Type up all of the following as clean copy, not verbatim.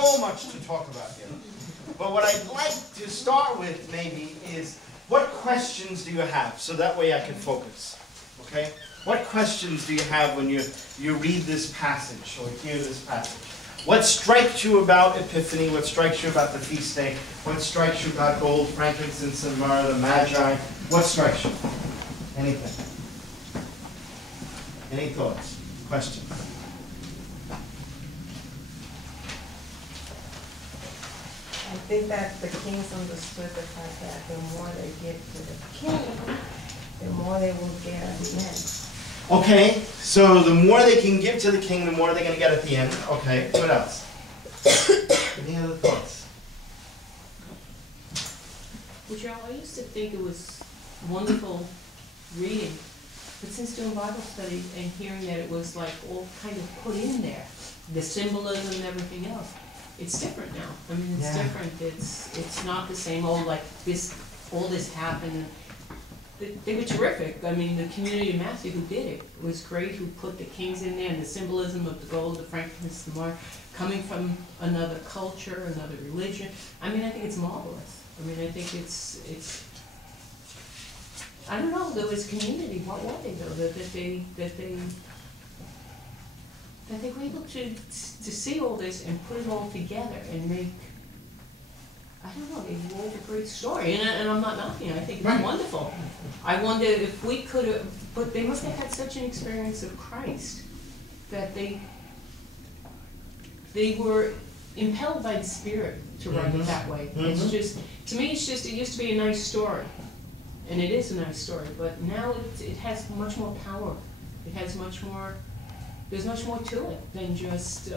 so much to talk about here. But what I'd like to start with, maybe, is what questions do you have? So that way I can focus. Okay? What questions do you have when you read this passage or hear this passage? What strikes you about Epiphany? What strikes you about the feast day? What strikes you about gold, frankincense, and myrrh, the Magi? What strikes you? Anything? Any thoughts? Questions? I think that the kings understood the fact that the more they give to the king, the more they will get at the end. Okay, so the more they can give to the king, the more they're going to get at the end. Okay, what else? Any other thoughts? Well, Joe, I used to think it was wonderful reading, but since doing Bible study and hearing that it was like all kind of put in there, the symbolism and everything else, it's different now. I mean, it's different. It's not the same old, like this, all this happened. They were terrific. I mean, the community of Matthew who did it was great, who put the kings in there and the symbolism of the gold, the frankincense, the myrrh, coming from another culture, another religion. I mean, I think it's marvelous. I mean, I think it's I don't know, there was community. What were they though? That they were able to see all this and put it all together and make, I don't know, they wove a great story. And I'm not knocking it. I think it's wonderful. I wonder if we could have, but they must have had such an experience of Christ that they were impelled by the Spirit to write it that way. It's just, to me, it's just, it used to be a nice story. And it is a nice story, but now it has much more power. It has much more, there's much more to it than just,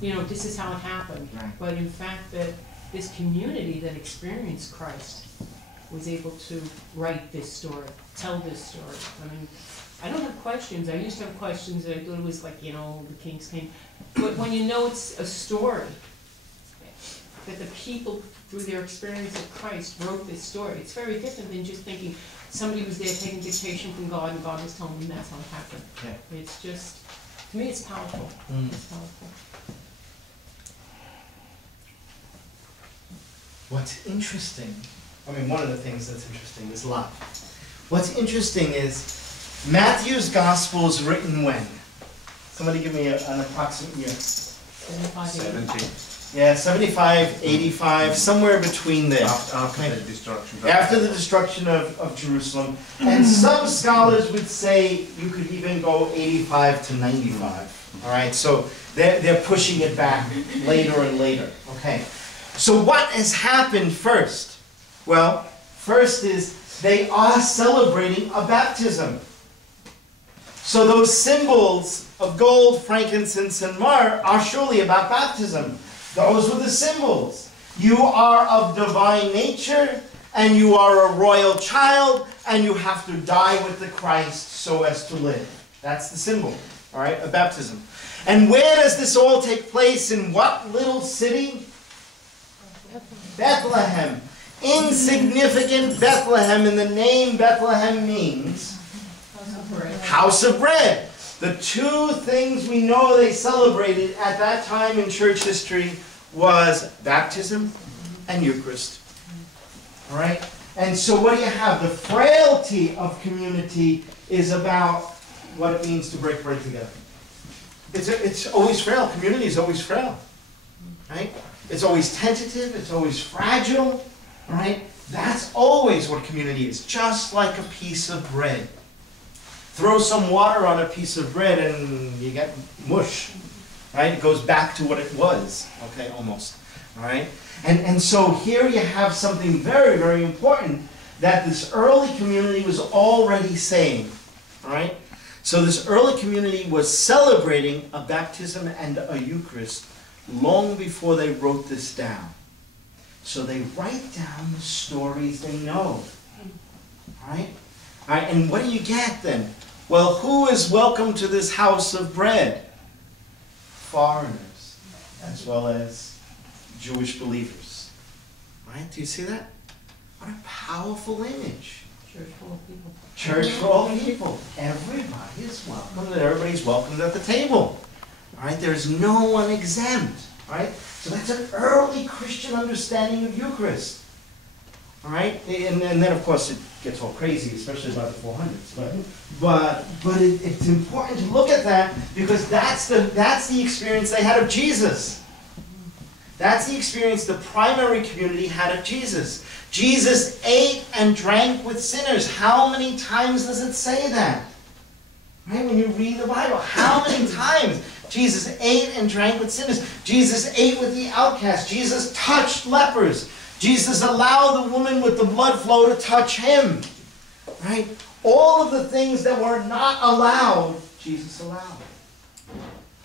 you know, this is how it happened. Right. But in fact, that this community that experienced Christ was able to write this story, tell this story. I mean, I don't have questions. I used to have questions that I thought it was like, you know, the kings came. But when you know it's a story, that the people, through their experience of Christ, wrote this story, it's very different than just thinking somebody was there taking dictation from God and God was telling them that's how it happened. Yeah. It's just, to me, it's powerful. It's powerful. What's interesting, I mean, one of the things that's interesting is love. What's interesting is Matthew's gospel is written when? Somebody give me an approximate year. 70. Yeah, 75, 85, somewhere between there. After the destruction. After the destruction of Jerusalem. And some scholars would say you could even go 85 to 95. All right, so they're pushing it back later and later. Okay, so what has happened first? Well, first is they are celebrating a baptism. So those symbols of gold, frankincense, and myrrh are surely about baptism. Those were the symbols. You are of divine nature, and you are a royal child, and you have to die with the Christ so as to live. That's the symbol, all right, of baptism. And where does this all take place? In what little city? Bethlehem. Insignificant Bethlehem, and the name Bethlehem means house of bread. The two things we know they celebrated at that time in church history was baptism and Eucharist. All right? And so what do you have? The frailty of community is about what it means to break bread together. It's always frail. Community is always frail. Right? It's always tentative. It's always fragile. All right? That's always what community is. Just like a piece of bread. Throw some water on a piece of bread and you get mush, right? It goes back to what it was, okay, almost, all right? And so here you have something very, very important that this early community was already saying, all right? So this early community was celebrating a baptism and a Eucharist long before they wrote this down. So they write down the stories they know, all right? All right, and what do you get then? Well, who is welcome to this house of bread? Foreigners, as well as Jewish believers. Right? Do you see that? What a powerful image. Church full of people. Church for all people. Everybody is welcome, and everybody's welcomed at the table. All right? There's no one exempt. All right? So that's an early Christian understanding of Eucharist. All right? And then, of course, it gets all crazy, especially by the 400s. But it's important to look at that because that's the experience they had of Jesus. That's the experience the primary community had of Jesus. Jesus ate and drank with sinners. How many times does it say that? Right? When you read the Bible, how many times? Jesus ate and drank with sinners. Jesus ate with the outcast. Jesus touched lepers. Jesus allowed the woman with the blood flow to touch him. Right? All of the things that were not allowed, Jesus allowed.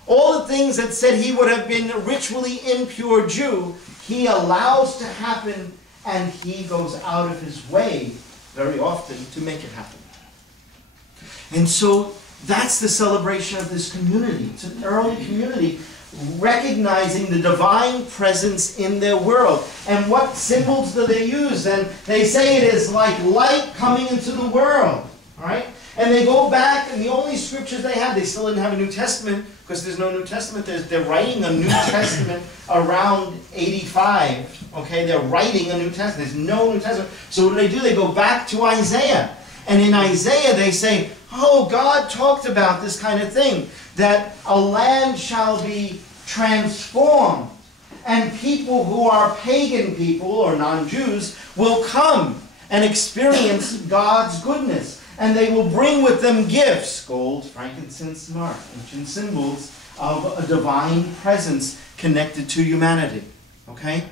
All the things that said he would have been a ritually impure Jew, he allows to happen, and he goes out of his way very often to make it happen. And so that's the celebration of this community. It's an early community recognizing the divine presence in their world. And what symbols do they use? Then they say it is like light coming into the world. All right? And they go back, and the only scriptures they have, they still didn't have a New Testament, because there's no New Testament. They're writing a New Testament around 85. Okay? They're writing a New Testament. There's no New Testament. So what do? They go back to Isaiah. And in Isaiah they say, oh, God talked about this kind of thing, that a land shall be transformed, and people who are pagan people or non-Jews will come and experience God's goodness. And they will bring with them gifts, gold, frankincense, myrrh, ancient symbols of a divine presence connected to humanity. Okay?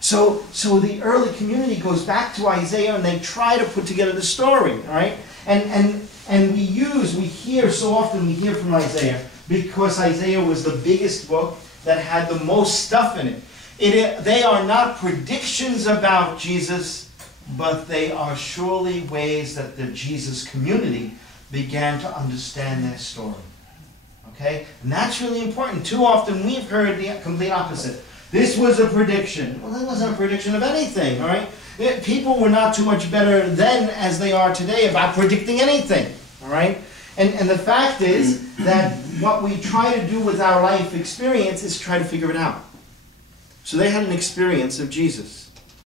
So the early community goes back to Isaiah, and they try to put together the story, all right? And we hear so often from Isaiah, because Isaiah was the biggest book that had the most stuff in it. They are not predictions about Jesus, but they are surely ways that the Jesus community began to understand their story. Okay? And that's really important. Too often we've heard the complete opposite. This was a prediction. Well, that wasn't a prediction of anything, all right? People were not too much better then as they are today about predicting anything, all right? And the fact is that what we try to do with our life experience is try to figure it out. So they had an experience of Jesus.